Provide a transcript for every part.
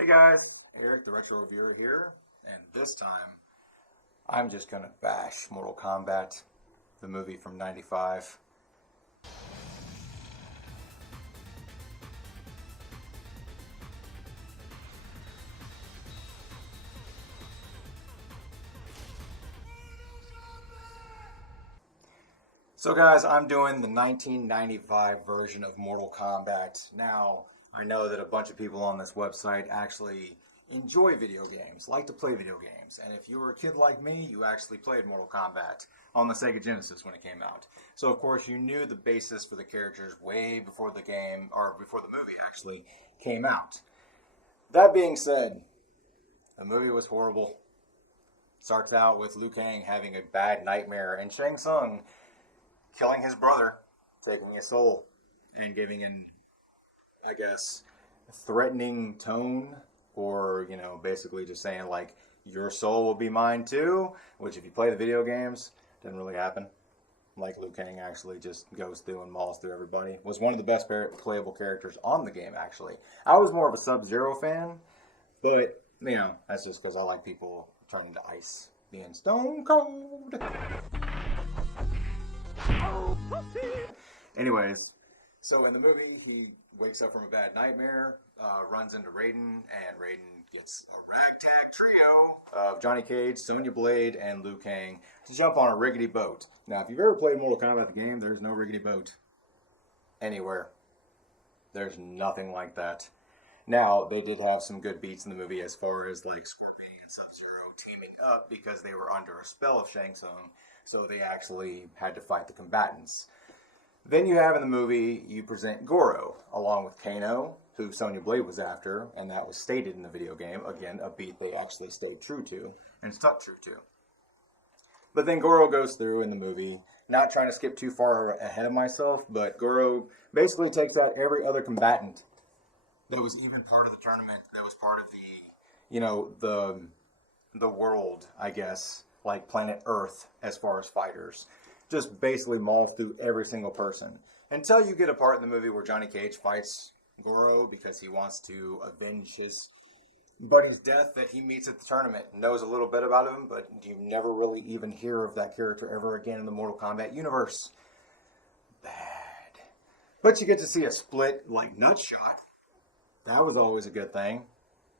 Hey guys, Eric, the Retro Reviewer here, and this time I'm just gonna bash Mortal Kombat, the movie from '95. So guys, I'm doing the 1995 version of Mortal Kombat. Now, I know that a bunch of people on this website actually enjoy video games, like to play video games. And if you were a kid like me, you actually played Mortal Kombat on the Sega Genesis when it came out. So of course you knew the basis for the characters way before the game, or before the movie actually came out. That being said, the movie was horrible. Starts out with Liu Kang having a bad nightmare and Shang Tsung killing his brother, taking his soul, and giving an, I guess, threatening tone, or, basically just saying, like, your soul will be mine too, which if you play the video games, didn't really happen. Like, Liu Kang actually just goes through and mauls through everybody. Was one of the best playable characters on the game, actually. I was more of a Sub-Zero fan, but, that's just because I like people turning to ice, being stone cold. Anyways, so in the movie, he wakes up from a bad nightmare, runs into Raiden, and Raiden gets a ragtag trio of Johnny Cage, Sonya Blade, and Liu Kang to jump on a rickety boat. Now, if you've ever played Mortal Kombat the game, there's no rickety boat anywhere. There's nothing like that. Now, they did have some good beats in the movie as far as like Scorpion and Sub-Zero teaming up because they were under a spell of Shang Tsung, so they actually had to fight the combatants. Then you have in the movie, you present Goro, along with Kano, who Sonya Blade was after, and that was stated in the video game. Again, a beat they actually stayed true to, and stuck true to. But then Goro goes through in the movie, not trying to skip too far ahead of myself, but Goro basically takes out every other combatant that was even part of the tournament, that was part of the world, I guess, like planet Earth as far as fighters. Just basically mauls through every single person. Until you get a part in the movie where Johnny Cage fights Goro because he wants to avenge his buddy's death that he meets at the tournament. Knows a little bit about him, but you never really even hear of that character ever again in the Mortal Kombat universe. Bad. But you get to see a split, like, nut shot. That was always a good thing,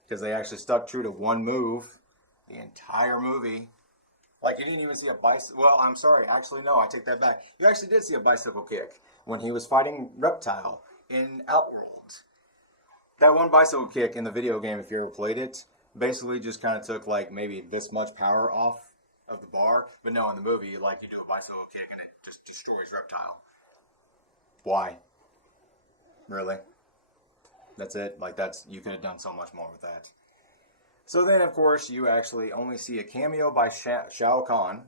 because they actually stuck true to one move the entire movie. Like, you didn't even see a bicycle. Well, I'm sorry. Actually, no, I take that back. You actually did see a bicycle kick when he was fighting Reptile in Outworld. That one bicycle kick in the video game, if you ever played it, basically just kind of took, like, maybe this much power off of the bar. But no, in the movie, like, you do a bicycle kick and it just destroys Reptile. Why? Really? That's it? Like, you could have done so much more with that. So then, of course, you actually only see a cameo by Shao Kahn,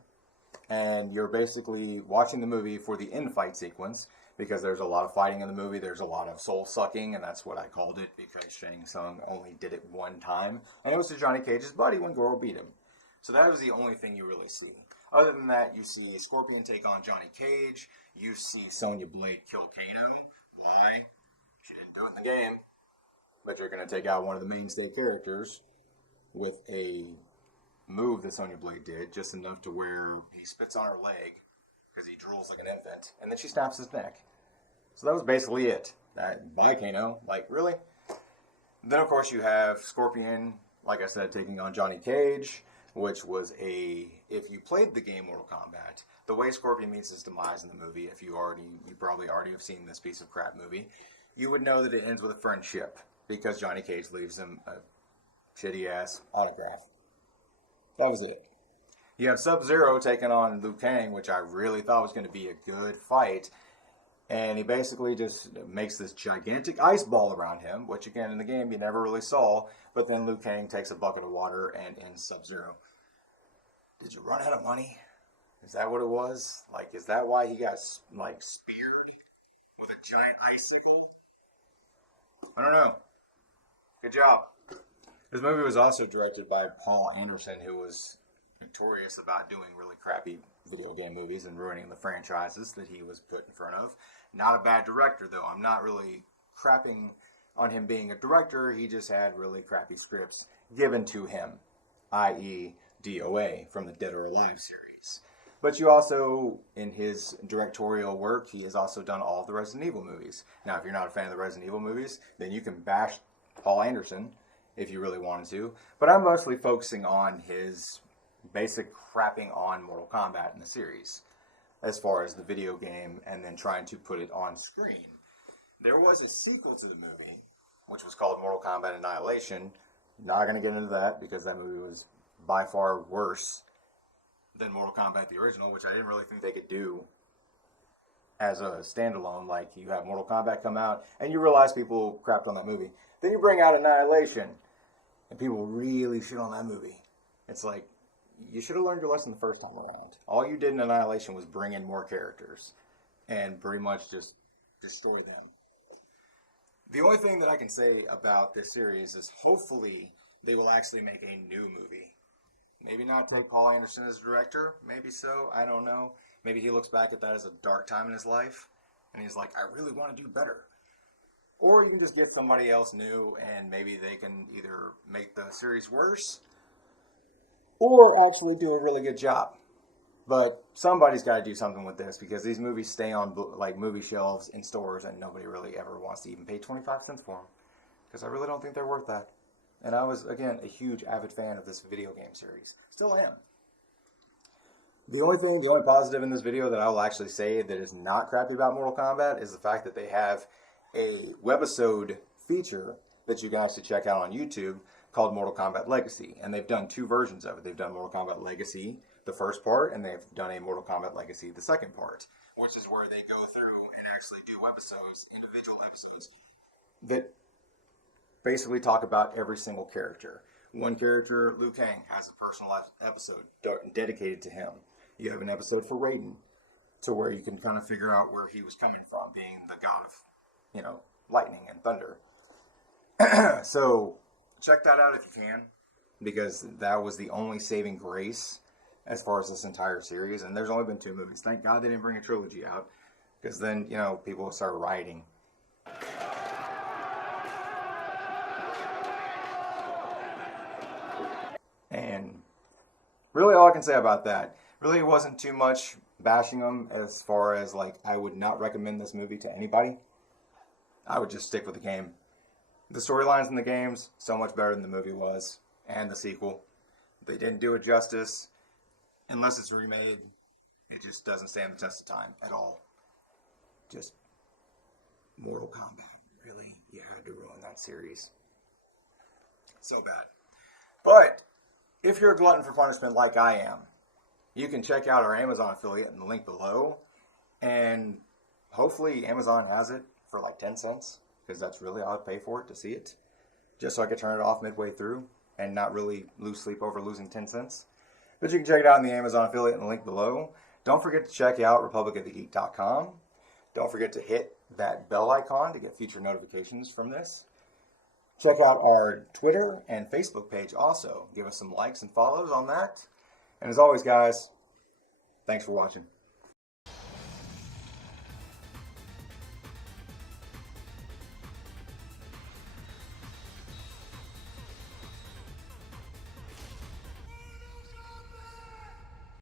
and you're basically watching the movie for the in-fight sequence, because there's a lot of fighting in the movie, there's a lot of soul-sucking, and that's what I called it, because Shang Tsung only did it one time, and it was to Johnny Cage's buddy when Goro beat him. So that was the only thing you really see. Other than that, you see Scorpion take on Johnny Cage, you see Sonya Blade kill Kano. Why? She didn't do it in the game, but you're going to take out one of the mainstay characters with a move that Sonya Blade did, just enough to where he spits on her leg, because he drools like an infant, and then she snaps his neck. So that was basically it. Bye, Kano. Like, really? Then, of course, you have Scorpion, like I said, taking on Johnny Cage, which was if you played the game Mortal Kombat, the way Scorpion meets his demise in the movie, you probably already have seen this piece of crap movie, you would know that it ends with a friendship, because Johnny Cage leaves him a shitty-ass autograph. That was it. You have Sub-Zero taking on Liu Kang, which I really thought was going to be a good fight. And he basically just makes this gigantic ice ball around him, which again in the game you never really saw. But then Liu Kang takes a bucket of water and ends Sub-Zero. Did you run out of money? Is that what it was? Like, is that why he got, like, speared with a giant icicle? I don't know. Good job. This movie was also directed by Paul Anderson, who was notorious about doing really crappy video game movies and ruining the franchises that he was put in front of. Not a bad director, though. I'm not really crapping on him being a director, he just had really crappy scripts given to him, i.e. DOA from the Dead or Alive series. But you also, in his directorial work, he has also done all of the Resident Evil movies. Now, if you're not a fan of the Resident Evil movies, then you can bash Paul Anderson if you really wanted to. But I'm mostly focusing on his basic crapping on Mortal Kombat in the series, as far as the video game, and then trying to put it on screen. There was a sequel to the movie, which was called Mortal Kombat Annihilation. Not going to get into that, because that movie was by far worse than Mortal Kombat the original, which I didn't really think they could do as a standalone. Like, you have Mortal Kombat come out, and you realize people crapped on that movie. Then you bring out Annihilation, and people really shit on that movie. It's like, you should have learned your lesson the first time around. All you did in Annihilation was bring in more characters and pretty much just destroy them. The only thing that I can say about this series is hopefully they will actually make a new movie. Maybe not take Paul Anderson as director. Maybe so. I don't know. Maybe he looks back at that as a dark time in his life, and he's like, I really want to do better. Or you can just get somebody else new, and maybe they can either make the series worse or actually do a really good job. But somebody's got to do something with this, because these movies stay on like movie shelves in stores, and nobody really ever wants to even pay 25 cents for them, because I really don't think they're worth that. And I was, again, a huge avid fan of this video game series. Still am. The only positive in this video that I will actually say that is not crappy about Mortal Kombat is the fact that they have a webisode feature that you can actually check out on YouTube called Mortal Kombat Legacy. And they've done two versions of it. They've done Mortal Kombat Legacy, the first part, and they've done a Mortal Kombat Legacy, the second part, which is where they go through and actually do webisodes, individual episodes, that basically talk about every single character. One character, Liu Kang, has a personal episode dedicated to him. You have an episode for Raiden, to where you can kind of figure out where he was coming from, being the god of, lightning and thunder. So check that out if you can, because that was the only saving grace as far as this entire series. And there's only been 2 movies. Thank God they didn't bring a trilogy out, because then, people will start rioting. And really all I can say about that, really wasn't too much bashing them, as far as like, I would not recommend this movie to anybody. I would just stick with the game. The storylines in the games, so much better than the movie was, and the sequel. They didn't do it justice. Unless it's remade, it just doesn't stand the test of time at all. Just Mortal Kombat. Really, you had to ruin that series. So bad. But if you're a glutton for punishment like I am, you can check out our Amazon affiliate in the link below. And hopefully Amazon has it for like 10 cents, because that's really all I'd pay for it to see it. Just so I could turn it off midway through and not really lose sleep over losing 10 cents. But you can check it out in the Amazon affiliate in the link below. Don't forget to check out republicofthegeek.com. Don't forget to hit that bell icon to get future notifications from this. Check out our Twitter and Facebook page also. Give us some likes and follows on that. And as always, guys, thanks for watching.